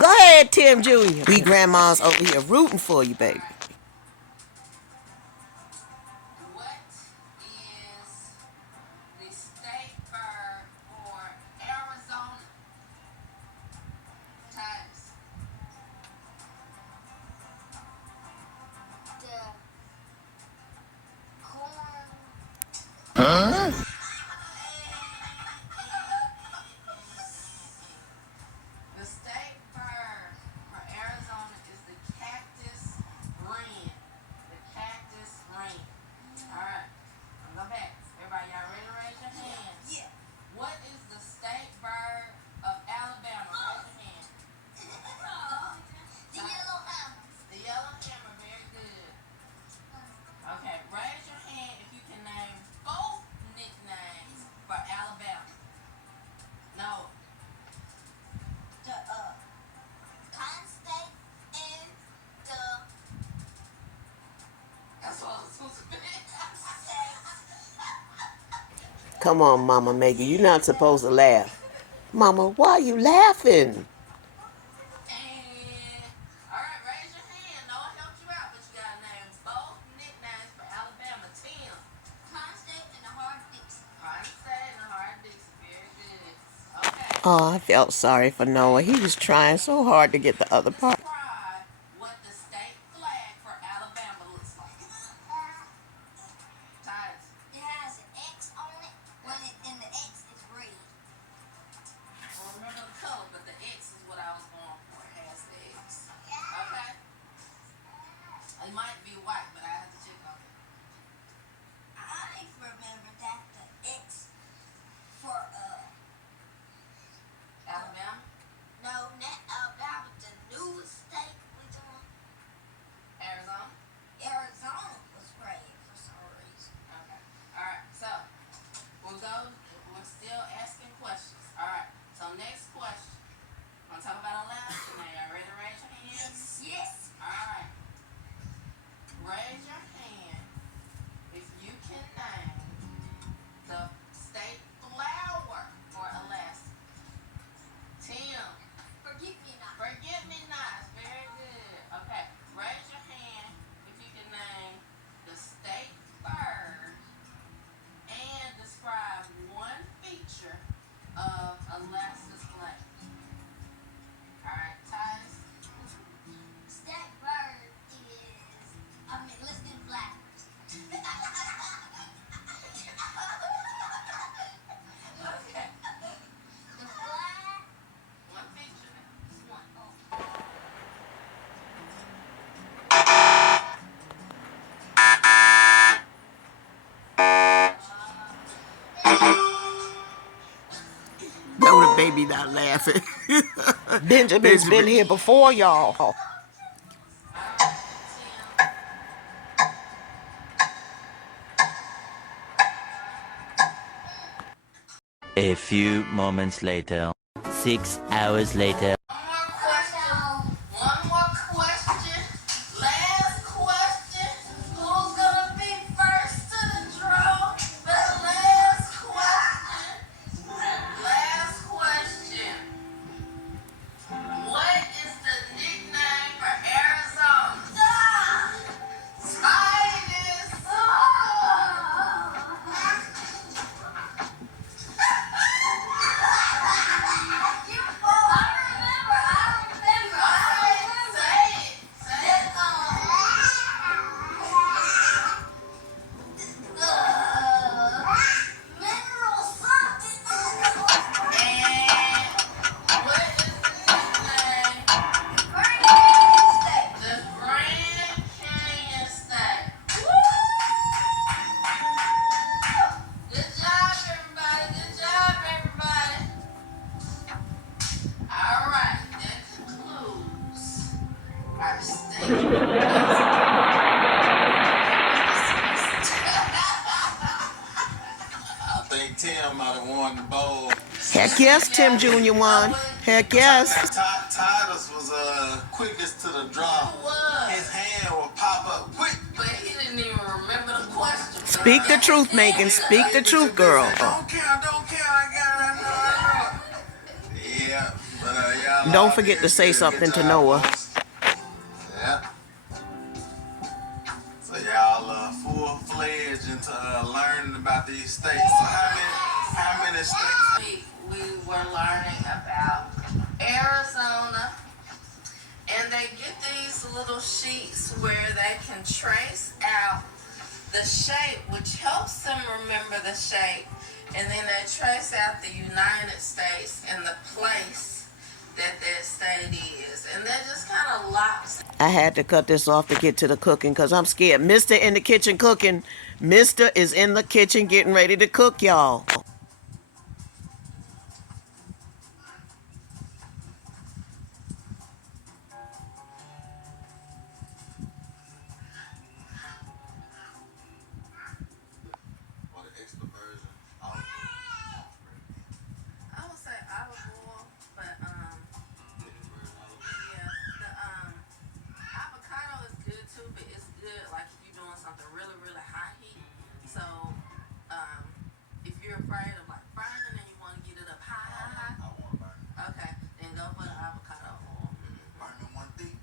Go ahead, Tim Jr. We grandmas over here rooting for you, baby. What is the state bird for Arizona? Times. The corn. Huh? The state bird for Arizona is the cactus wren. The cactus wren. Alright, I'm going back. Everybody, y'all ready to raise your hands? Yeah. What is the state bird of Alabama? Raise your hand. The yellow hammer. The yellow hammer, very good. Okay, raise your hand if you can name both nicknames for Alabama. No. The Cotton State and the That's all it's supposed to be. Come on, Mama Maggie. You're not supposed to laugh. Mama, why are you laughing? Alright, raise your hand. Noah helped you out, but you gotta name both nicknames for Alabama. Tim. Cotton State and the Hard Dixie. Cotton State and the Hard Dixie. Very good. Okay. Oh, I felt sorry for Noah. He was trying so hard to get the other part. Describe what the state flag for Alabama looks like. Titus. It has an X on it, and the X is red. Well, remember the color, but the X is what I was going for. It has the X. Okay? It might be white, but I have to check on it. I remember that the X for Alabama? no, not Alabama, the newest state we doing. Arizona? Arizona was red for some reason. Okay. Alright, so we're still asking questions. Alright, so next question. Want to talk about Alaska now? Y'all ready to raise your hands? Yes. Alright. Raise your hand if you can name the state flower for Alaska. Tim. Forgive me not. Forget me nots. Very good. Okay. Raise your hand if you can name the state bird and describe one feature of Alaska's flag. Alright, Titus. State bird is, let's do flowers. Okay. The flag. One feature now. Just one. No, the baby not laughing. Benjamin's been here before, y'all. Alright, Tim. A few moments later, 6 hours later. One more question. Last question. Who's gonna be first to the draw? The last question. Last question. What is the nickname for Arizona? Titus. I think Tim might have won the bowl. Heck yes, Tim Jr. won. Heck yes. Titus was quickest to the draw. His hand will pop up quick. But he didn't even remember the question. Speak the truth, Megan. Speak the truth, girl. Don't care, I got it, I know. Yeah, but y'all Don't all forget to did say good. something Good to job, Noah. folks. Yeah. So y'all full-fledged into learning about these states. So how many states? We were learning about Arizona, and they get these little sheets where they can trace out the shape, which helps them remember the shape, and then they trace out the United States and the place that state is, and that just kind of locks. I had to cut this off to get to the cooking because I'm scared. Mister in the kitchen cooking. Mister is in the kitchen getting ready to cook, y'all. Or the extra version. I would say olive oil, but yeah, the avocado is good too, but it's good like if you're doing something really, really high heat. So if you're afraid of like burning and you want to get it up high, I want to burn. okay, then go for the avocado oil. Burning one thing.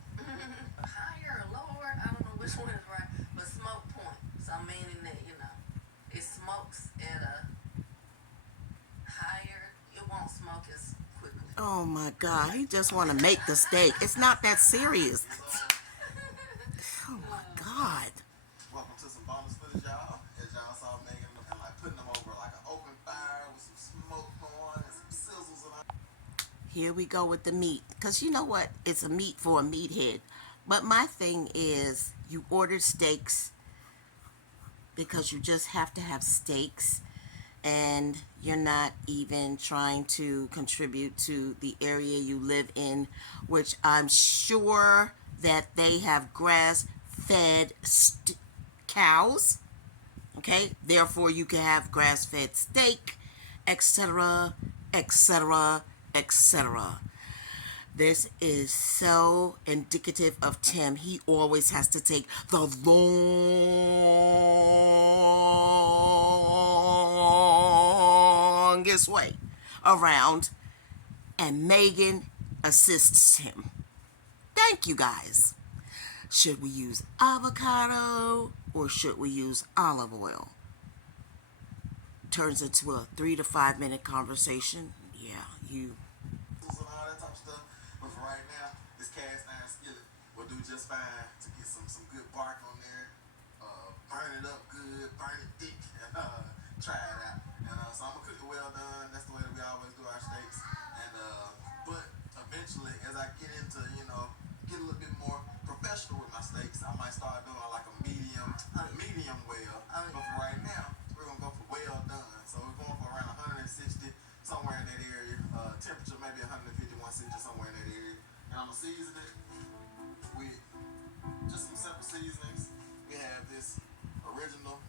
Higher or lower, I don't know which one is right, but smoke point. So meaning that, it smokes at a higher, it won't smoke as quickly. Oh my God, he just want to make the steak. It's not that serious. Oh my God. Welcome to some bonus footage, y'all. As y'all saw Megan and like putting them over like an open fire with some smoke going and some sizzles and all. Here we go with the meat. Because you know what? It's a meat for a meathead. But my thing is, you ordered steaks because you just have to have steaks. And you're not even trying to contribute to the area you live in, which I'm sure that they have grass-fed cows. Okay? Therefore, you can have grass-fed steak, etc., etc., etc. This is so indicative of Tim. He always has to take the longest way around, and Megan assists him. Thank you, guys. Should we use avocado or should we use olive oil? Turns into a 3 to 5 minute conversation. Yeah, you. And all that type of stuff. But for right now, this cast iron skillet will do just fine to get some good bark on there. Burn it up good, burn it thick, and try it out. And so I'm gonna cook it well done. That's the way that we always do our steaks. And but eventually, as I get into get a little bit more professional with my steaks, I might start doing like a medium well. But for right now, we're gonna go for well done. So we're going for around 160, somewhere in that area. Temperature maybe 150, 160, somewhere in that area. And I'm gonna season it with just some simple seasonings. We have this original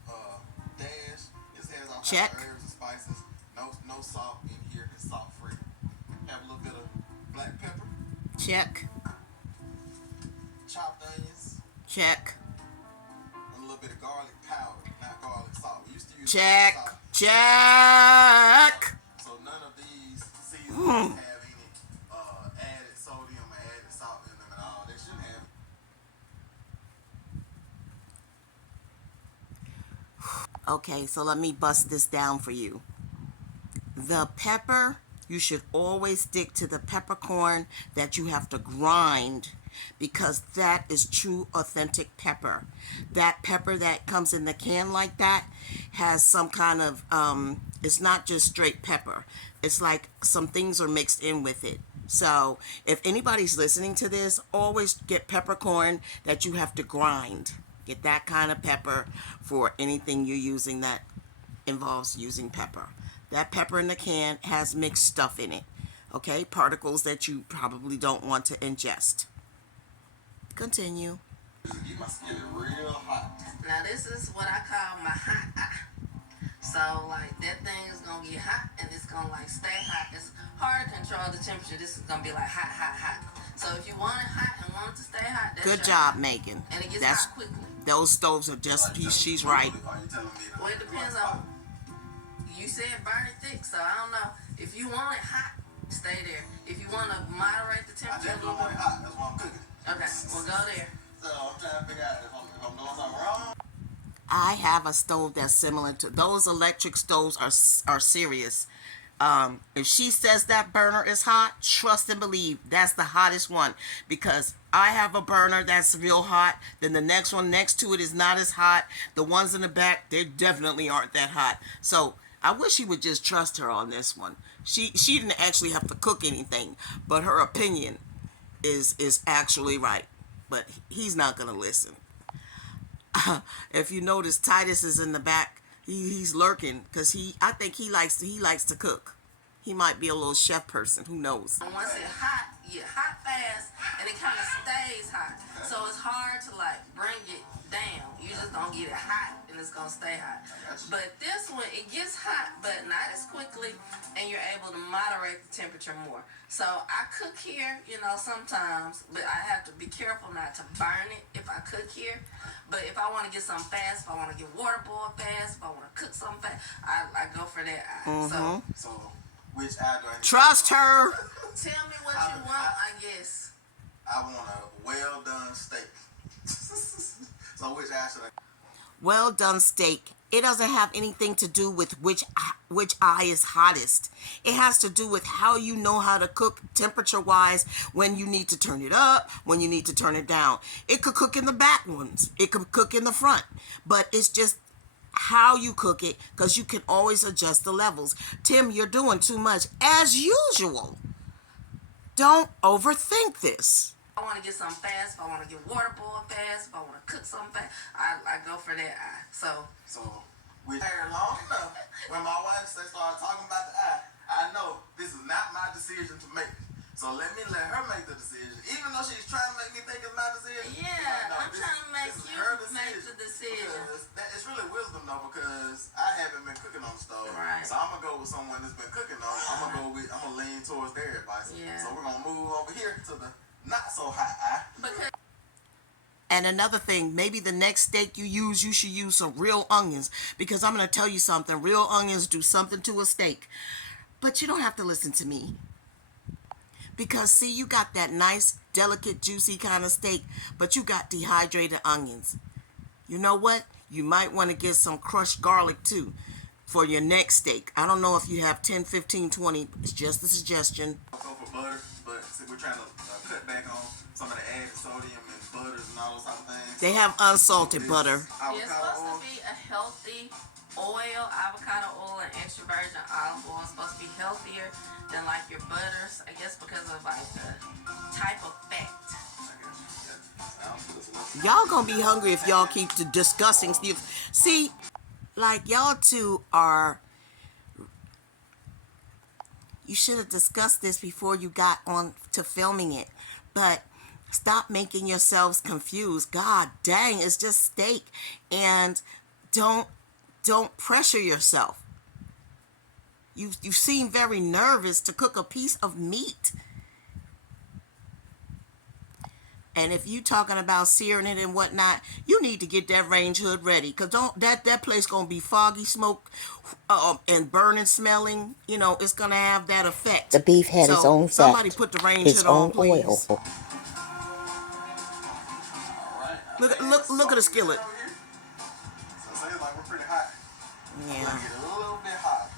dash. This has all kinds of herbs and spices. No salt in here. It's salt free. Have a little bit of black pepper. Check. Chopped onions. Check. And a little bit of garlic powder, not garlic salt. We used to use Check. salt. Check. So none of these seasonings have any added sodium or added salt in them at all. They shouldn't have. Okay, so let me bust this down for you. The pepper, you should always stick to the peppercorn that you have to grind, because that is true authentic pepper. That pepper that comes in the can like that has some kind of it's not just straight pepper. It's like some things are mixed in with it. So if anybody's listening to this, always get peppercorn that you have to grind. Get that kind of pepper for anything you're using that involves using pepper. That pepper in the can has mixed stuff in it. Okay? Particles that you probably don't want to ingest. Continue. Get my skillet real hot. Now this is what I call my hot eye. So like that thing is gonna get hot and it's gonna like stay hot. It's hard to control the temperature. This is gonna be like hot, hot, hot. So if you want it hot and want it to stay hot, that's Good your job, hot. Megan. And it gets That's hot quickly. those stoves are just. She's right. Are you telling me that? Well, it depends on. You said burn it thick, so I don't know. If you want it hot, Stay there. If you want to moderate the I temperature a definitely little want it bit. hot. That's why I'm cooking it. Okay, well go there. So I'm trying to figure out if I'm doing something wrong. I have a stove that's similar to those. Electric stoves are serious. If she says that burner is hot, trust and believe that's the hottest one, because I have a burner that's real hot. Then the next one next to it is not as hot. The ones in the back, they definitely aren't that hot. So I wish he would just trust her on this one. She didn't actually have to cook anything, but her opinion is actually right. But he's not gonna listen. If you notice, Titus is in the back. He's lurking because I think he likes to cook. He might be a little chef person. Who knows? And once it's hot, you get hot fast, and it kind of stays hot. So it's hard to like bring it down. You just gonna get it hot, and it's gonna stay hot. But this one, it gets hot, but not as quickly, and you're able to moderate the temperature more. So I cook here, sometimes, but I have to be careful not to burn it if I cook here. But if I want to get something fast, if I want to get water boiled fast, if I want to cook something fast, I go for that eye. So which eye do I need? Trust her. Tell me what you want, I guess. I want a well done steak. So which eye should I? Well done steak. It doesn't have anything to do with which eye is hottest. It has to do with how you know how to cook temperature wise, when you need to turn it up, when you need to turn it down. It could cook in the back ones. It could cook in the front. But it's just how you cook it, because you can always adjust the levels. Tim, you're doing too much as usual. Don't overthink this. I want to get something fast, if I want to get water boiled fast, if I want to cook something fast, I go for that eye. So We here long enough. When my wife started talking about the eye, I know this is not my decision to make. So let her make the decision, even though she's trying to make me think it's my decision. yeah, I'm trying to make you make the decision. It's really wisdom though, because I haven't been cooking on the stove. Right. So I'm gonna go with someone that's been cooking on it. I'm gonna lean towards their advice. Yeah. So we're gonna move over here to the not so hot eye. Because And another thing, maybe the next steak you use, you should use some real onions, because I'm going to tell you something. Real onions do something to a steak. But you don't have to listen to me. Because, see, you got that nice, delicate, juicy kind of steak, but you got dehydrated onions. You know what? You might want to get some crushed garlic, too, for your next steak. I don't know if you have 10, 15, 20. It's just a suggestion. I'll go for butter, but see, we're trying to cut back on some of the added sodium and butters and all those type of things. They have unsalted butter. it's Avocado supposed oil. to be a healthy oil. Avocado oil and extra virgin olive oil is supposed to be healthier than like your butters, I guess, because of like the type of fat. Y'all gonna be hungry if y'all keep discussing. See, like y'all two are. You should have discussed this before you got on to filming it. But stop making yourselves confused. God dang, it's just steak. And don't pressure yourself. You seem very nervous to cook a piece of meat. And if you talking about searing it and whatnot, you need to get that range hood ready, because that place gonna be foggy smoke and burning, smelling. It's gonna have that effect. The beef had its own fat, somebody put the range its hood on, own please. oil. Look at the skillet. So it seems like we're pretty hot. Yeah. Let me get a little bit hot.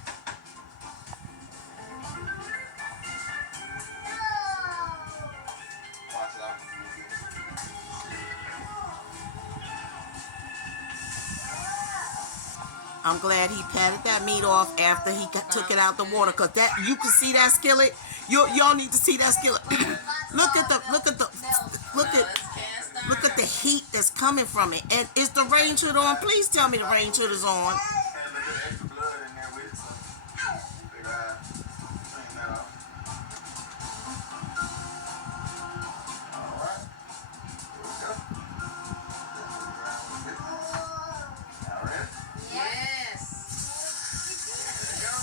Watch it out. I'm glad he patted that meat off after he took it out the water, because that you can see that skillet. Y'all need to see that skillet. look at the heat that's coming from it. And is the range hood on? Please tell me the range hood is on. And a little bit of extra blood in there with it, so figure out clean that off. Alright. Here we go. All right. Yes. There you go.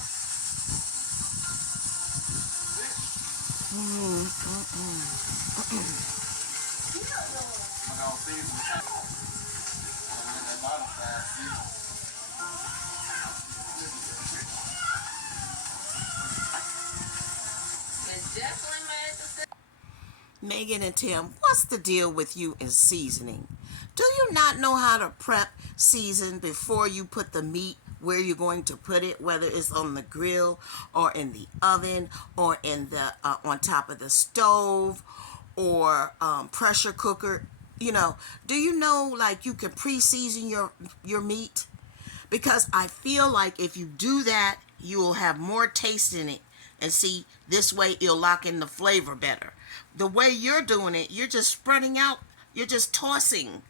I'm gonna season the top. And that bottom side, season. Megan and Tim, what's the deal with you in seasoning? Do you not know how to prep season before you put the meat where you're going to put it, whether it's on the grill or in the oven or in the on top of the stove or pressure cooker? You know, do you know like you can pre-season your meat? Because I feel like if you do that, you will have more taste in it. And see, this way it'll lock in the flavor better. The way you're doing it, you're just spreading out, you're just tossing.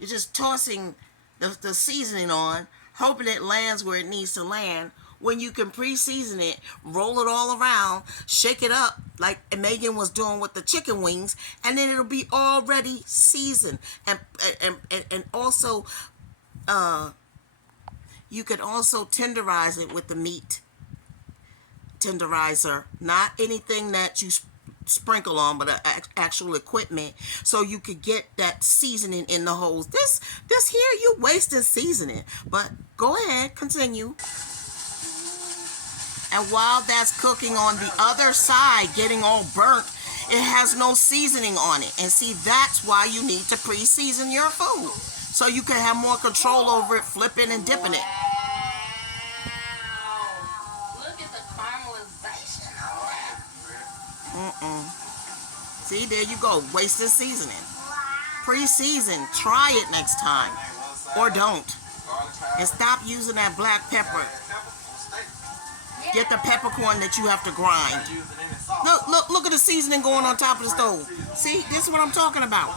You're just tossing the seasoning on, hoping it lands where it needs to land. When you can pre-season it, roll it all around, shake it up like Megan was doing with the chicken wings, and then it'll be already seasoned. And also, you could also tenderize it with the meat tenderizer, not anything that you sprinkle on, but actual equipment, so you could get that seasoning in the holes. This here, you wasting seasoning. But go ahead, continue. And while that's cooking on the other side, getting all burnt, it has no seasoning on it. And see, that's why you need to pre-season your food, so you can have more control over it, flipping and dipping it. Look at the caramelization on that. See, there you go, wasted seasoning. Pre-season. Try it next time, or don't. And stop using that black pepper. Get the peppercorn that you have to grind. Look at the seasoning going on top of the stove. See, this is what I'm talking about.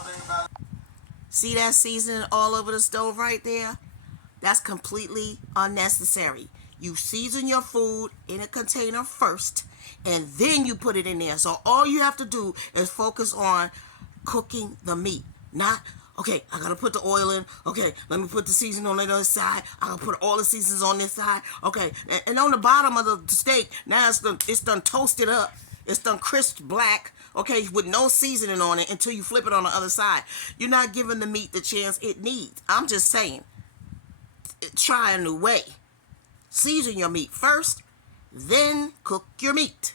See that seasoning all over the stove right there? That's completely unnecessary. You season your food in a container first, and then you put it in there. So all you have to do is focus on cooking the meat. Not, okay, I gotta put the oil in. Okay, let me put the seasoning on the other side. I gotta put all the seasons on this side. Okay, and on the bottom of the steak, now it's done toasted up. It's done crisp black, okay, with no seasoning on it until you flip it on the other side. You're not giving the meat the chance it needs. I'm just saying, try a new way. Season your meat first, then cook your meat.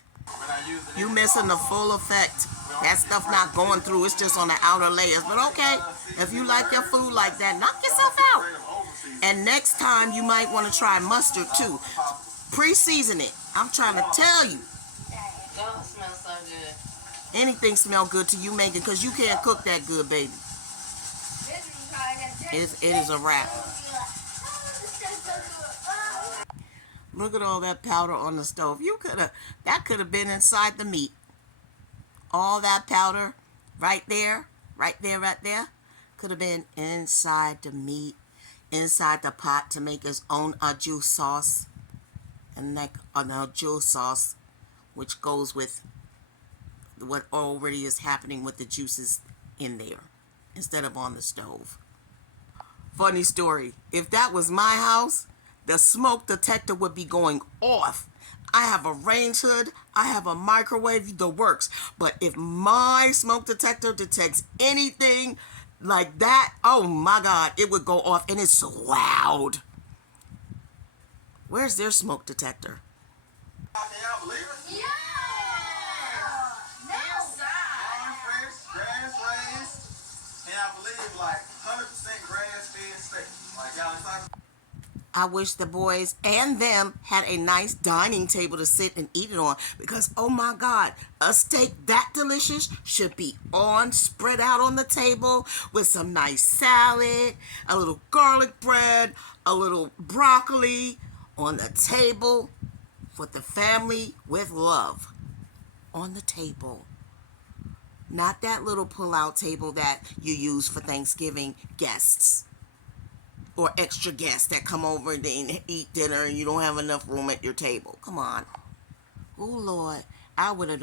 You missing the full effect. That stuff not going through, it's just on the outer layers. But okay, if you like your food like that, knock yourself out. And next time you might want to try mustard too. Pre-season it. I'm trying to tell you. Oh, it smells so good. Anything smell good to you, Megan, because you can't cook that good, baby. It is a wrap. Look at all that powder on the stove. That could have been inside the meat. All that powder right there, could have been inside the meat, inside the pot to make its own au jus sauce. And like an au jus sauce, which goes with what already is happening with the juices in there, instead of on the stove. Funny story. If that was my house, the smoke detector would be going off. I have a range hood, I have a microwave, the works. But if my smoke detector detects anything like that, oh my God, it would go off, and it's so loud. Where's their smoke detector? Can y'all believe it? Yeah. Farm fresh, grass raised. Can y'all believe, like 100% grass fed steak? Like y'all talking. I wish the boys and them had a nice dining table to sit and eat it on, because oh my God, a steak that delicious should be spread out on the table with some nice salad, a little garlic bread, a little broccoli on the table for the family with love on the table. Not that little pull-out table that you use for Thanksgiving guests. Or extra guests that come over and they eat dinner and you don't have enough room at your table. Come on. Oh, Lord. I would have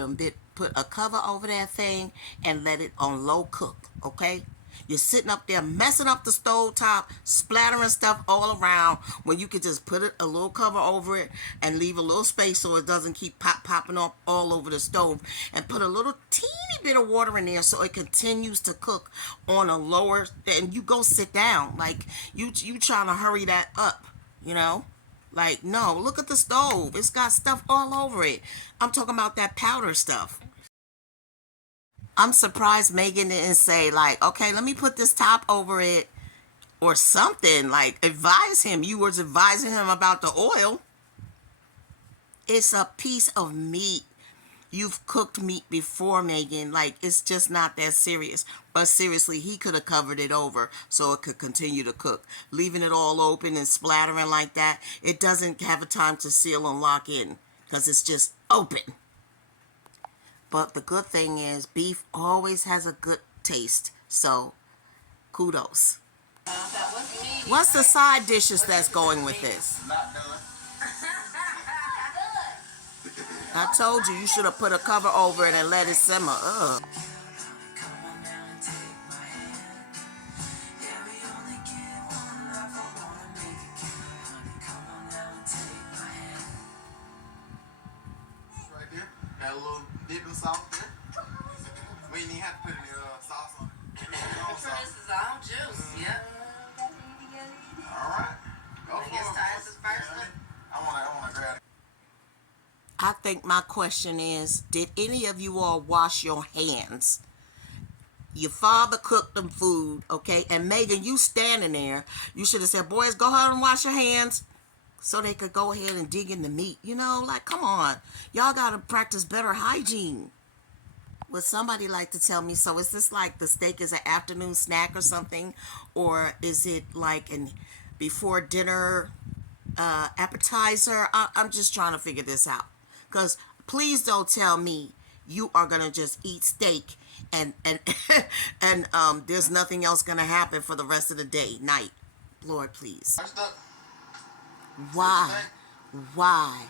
put a cover over that thing and let it on low cook, okay? You're sitting up there messing up the stove top, splattering stuff all around, when you could just put a little cover over it and leave a little space so it doesn't keep popping up all over the stove, and put a little teeny bit of water in there so it continues to cook on a lower, and you go sit down. Like, you trying to hurry that up, you know? Like, no, look at the stove. It's got stuff all over it. I'm talking about that powder stuff. I'm surprised Megan didn't say, like, okay, let me put this top over it or something. Like, advise him. You was advising him about the oil. It's a piece of meat. You've cooked meat before, Megan. Like, it's just not that serious. But seriously, he could have covered it over so it could continue to cook. Leaving it all open and splattering like that, it doesn't have a time to seal and lock in because it's just open. But the good thing is, beef always has a good taste. So, kudos. What's the side dishes that's going with this? Not done. I told you should have put a cover over it and let it simmer. Ugh. Right there. Got a little dipping sauce there. We didn't even have to put any sauce on it. This is all juice. Yep. Alright. Go I for guess it. Titus is first one. I wanna grab it. I think my question is, did any of you all wash your hands? Your father cooked them food, okay? And Megan, you standing there, you should have said, boys, go ahead and wash your hands so they could go ahead and dig in the meat. You know, like, come on. Y'all got to practice better hygiene. Would somebody like to tell me, so is this like the steak is an afternoon snack or something? Or is it like an before dinner appetizer? I'm just trying to figure this out. Because please don't tell me you are going to just eat steak and there's nothing else going to happen for the rest of the day, night. Lord, please. First up, Why? Why?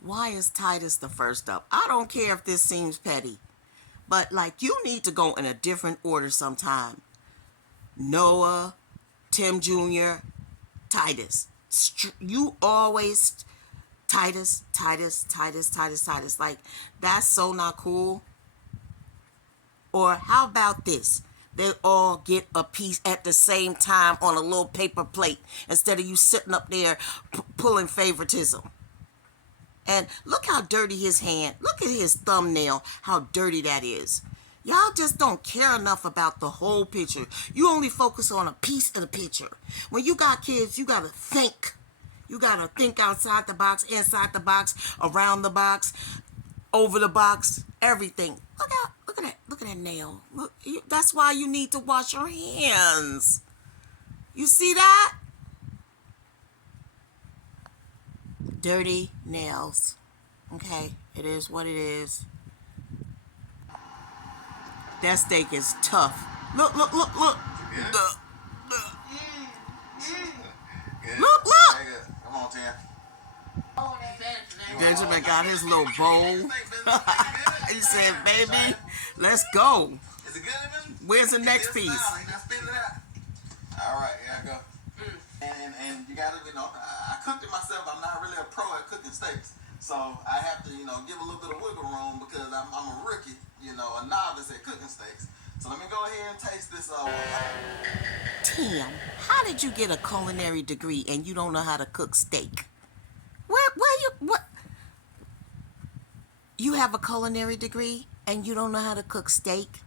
Why is Titus the first up? I don't care if this seems petty. But, like, you need to go in a different order sometime. Noah, Tim Jr., Titus. You always... Titus. Like, that's so not cool. Or how about this? They all get a piece at the same time on a little paper plate instead of you sitting up there pulling favoritism. And look how dirty his hand. Look at his thumbnail, how dirty that is. Y'all just don't care enough about the whole picture. You only focus on a piece of the picture. When you got kids, you got to think. You got to think outside the box, inside the box, around the box, over the box, everything. Look at that nail. Look, that's why you need to wash your hands. You see that? Dirty nails. Okay, it is what it is. That steak is tough. Look. Good. Look. Very good. Come on, Tim. Benjamin got his little bowl. He said, baby, let's go. Is it good, Benjamin? Where's the next It's piece? solid. Now spin it out. All right, here I go. And you gotta, I cooked it myself. I'm not really a pro at cooking steaks, so I have to, give a little bit of wiggle room because I'm a rookie, a novice at cooking steaks. So let me go ahead and taste this. Tim, how did you get a culinary degree and you don't know how to cook steak? What? You have a culinary degree and you don't know how to cook steak?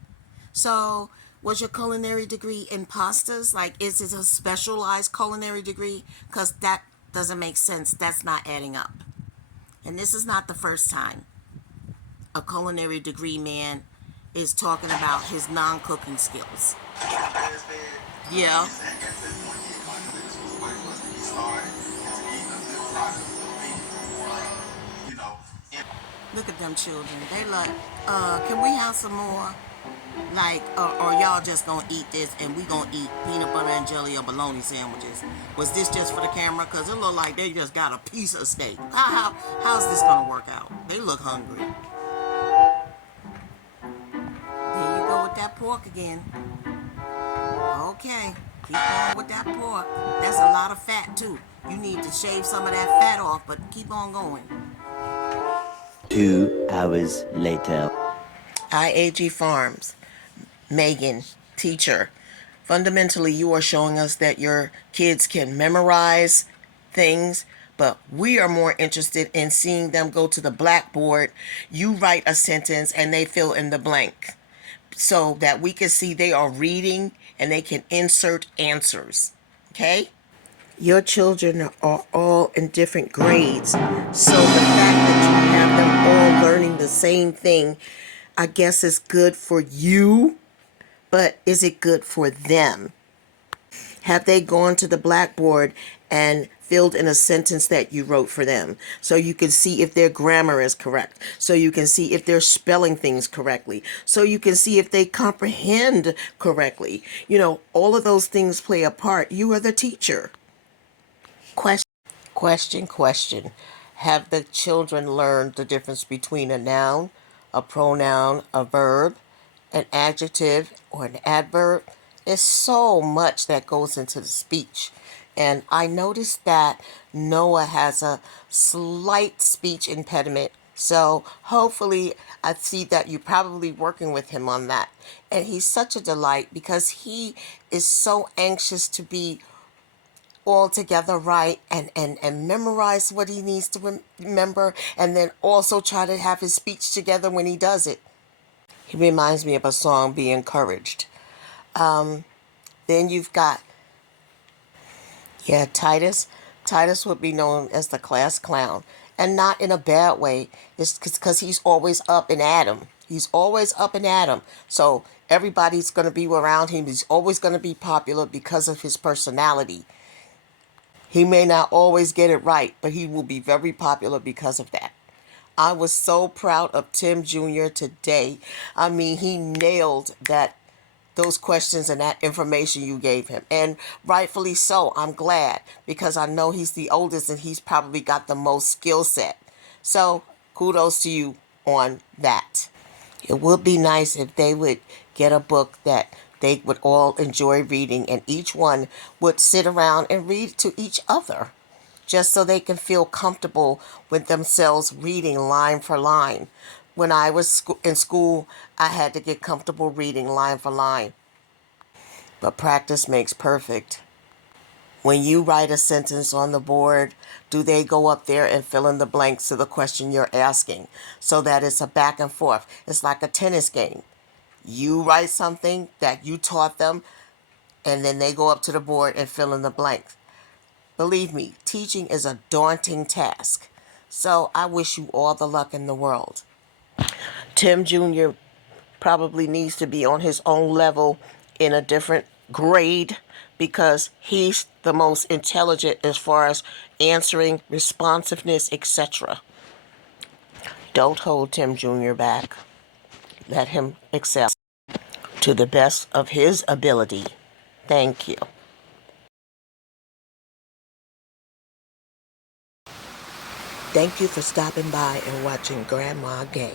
So, was your culinary degree in pastas? Like, is it a specialized culinary degree? Because that doesn't make sense. That's not adding up. And this is not the first time a culinary degree man is talking about his non-cooking skills. Yeah. Look at them children. They like, can we have some more? Like, or y'all just gonna eat this and we gonna eat peanut butter and jelly or bologna sandwiches? Was this just for the camera? Because it looked like they just got a piece of steak. How's this gonna work out? They look hungry. There you go with that pork again. Okay, keep on with that pork. That's a lot of fat too. You need to shave some of that fat off, but keep on going. 2 hours later. IAG Farms, Megan, teacher. Fundamentally, you are showing us that your kids can memorize things, but we are more interested in seeing them go to the blackboard. You write a sentence and they fill in the blank. so that we can see they are reading and they can insert answers. Okay? Your children are all in different grades, so the fact that you have them all learning the same thing, I guess is good for you, but is it good for them? Have they gone to the blackboard and filled in a sentence that you wrote for them so you can see if their grammar is correct, so you can see if they're spelling things correctly, so you can see if they comprehend correctly? You know, all of those things play a part. You are the teacher. Question. Have the children learned the difference between a noun, a pronoun, a verb, an adjective, or an adverb? There's so much that goes into the speech. And I noticed that Noah has a slight speech impediment. So hopefully, I see that you're probably working with him on that. And he's such a delight because he is so anxious to be all together right and memorize what he needs to remember, and then also try to have his speech together when he does it. He reminds me of a song, Be Encouraged. Then you've got, yeah, Titus. Titus would be known as the class clown, and not in a bad way. It's because he's always up and at 'em. He's always up and at 'em. So everybody's going to be around him. He's always going to be popular because of his personality. He may not always get it right, but he will be very popular because of that. I was so proud of Tim Jr. today. I mean, he nailed those questions and that information you gave him. And rightfully so. I'm glad because I know he's the oldest and he's probably got the most skill set. So kudos to you on that. It would be nice if they would get a book that they would all enjoy reading and each one would sit around and read to each other just so they can feel comfortable with themselves reading line for line. When I was in school, I had to get comfortable reading line for line. But practice makes perfect. When you write a sentence on the board, do they go up there and fill in the blanks to the question you're asking so that it's a back and forth? It's like a tennis game. You write something that you taught them, and then they go up to the board and fill in the blanks. Believe me, teaching is a daunting task. So I wish you all the luck in the world. Tim Jr. probably needs to be on his own level in a different grade because he's the most intelligent as far as answering, responsiveness, etc. Don't hold Tim Jr. back. Let him excel to the best of his ability. Thank you. Thank you for stopping by and watching Grandma Game.